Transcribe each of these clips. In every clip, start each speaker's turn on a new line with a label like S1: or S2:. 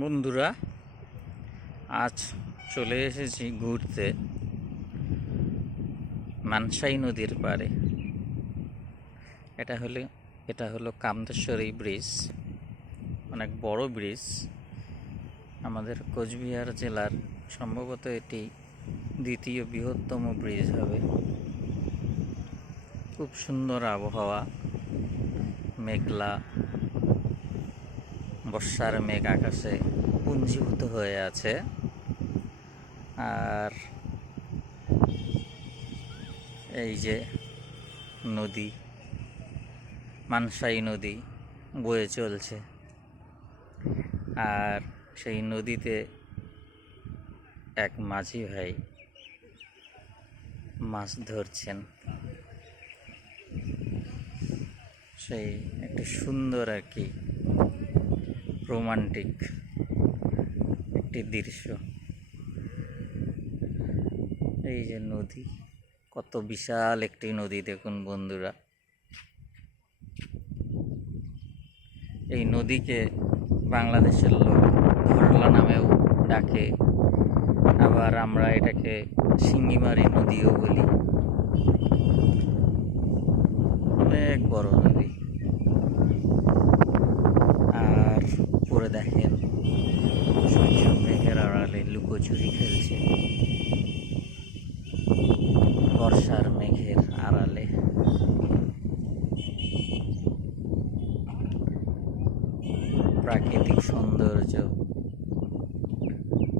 S1: বন্ধুরা, আজ চলে এসেছি ঘুরতে মানসাই নদীর পাড়ে। এটা হলো এটা হলো কামতেশ্বরী ব্রিজ, অনেক বড় ব্রিজ। আমাদের কোচবিহার জেলার সম্ভবত এটি দ্বিতীয় বৃহত্তম ব্রিজ হবে। খুব সুন্দর আবহাওয়া, মেঘলা বর্ষার মেঘ আকাশে পুঞ্জীভূত হয়ে আছে। আর এই যে নদী, মানসাই নদী বয়ে চলছে। আর সেই নদীতে এক মাঝি ভাই মাছ ধরছেন। সেই একটি সুন্দর আর কি রোমান্টিক একটি দৃশ্য। এই যে নদী, কত বিশাল একটি নদী দেখুন বন্ধুরা। এই নদীকে বাংলাদেশের লোক ধরলা নামেও ডাকে। আবার আমরা এটাকে শিঙ্গিমারি নদীও বলি। অনেক বড় নদী আর উপরে দেখেন সূর্য মেঘের লুকোচুরি খেলছে বর্ষার মেঘের আড়ালে। প্রাকৃতিক সৌন্দর্য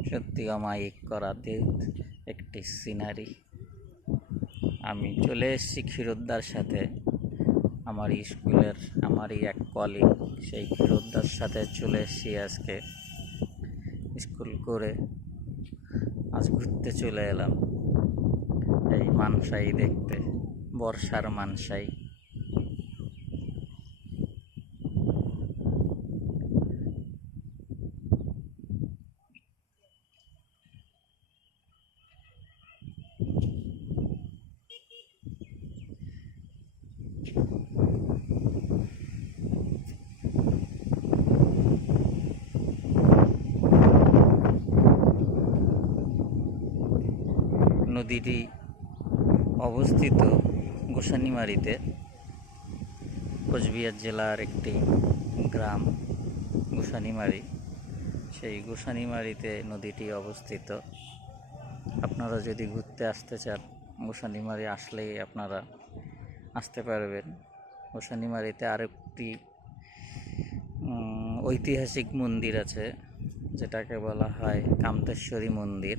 S1: সত্যি অমায়িক করাতে একটি সিনারি। আমি চলে এসেছি ক্ষীরোদ্দার সাথে। আমার স্কুলের, আমারই এক কলিগ সেই ক্ষীরোদ্দার সাথে চলে এসেছি আজকে। স্কুল করে আজ ঘুরতে চলে এলাম। এই মানসাই দেখতে বর্ষার মানসাই। নদীটি অবস্থিত গোসানিমারিতে, কোচবিহার জেলার একটি গ্রাম গোসানিমারি। সেই গোসানিমারিতে নদীটি অবস্থিত। আপনারা যদি ঘুরতে আসতে চান, গোসানিমারি আসলেই আপনারা আসতে পারবেন। গোসানিমারিতে আরেকটি ঐতিহাসিক মন্দির আছে, যেটাকে বলা হয় কামতেশ্বরী মন্দির।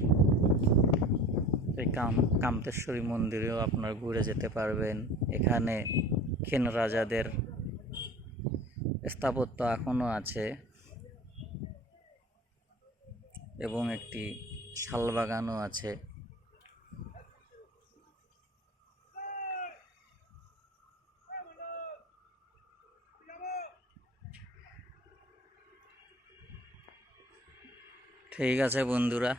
S1: এই কাম, কামতেশ্বরী মন্দিরেও আপনারা ঘুরে যেতে পারবেন। এখানে খেন রাজাদের স্থাপত্য এখনও আছে এবং একটি শালবাগানও আছে। ঠিক আছে বন্ধুরা।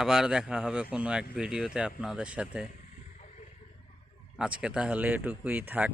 S1: আবার দেখা হবে কোনো এক ভিডিওতে আপনাদের সাথে। আজকে তাহলে এটুকুই থাক।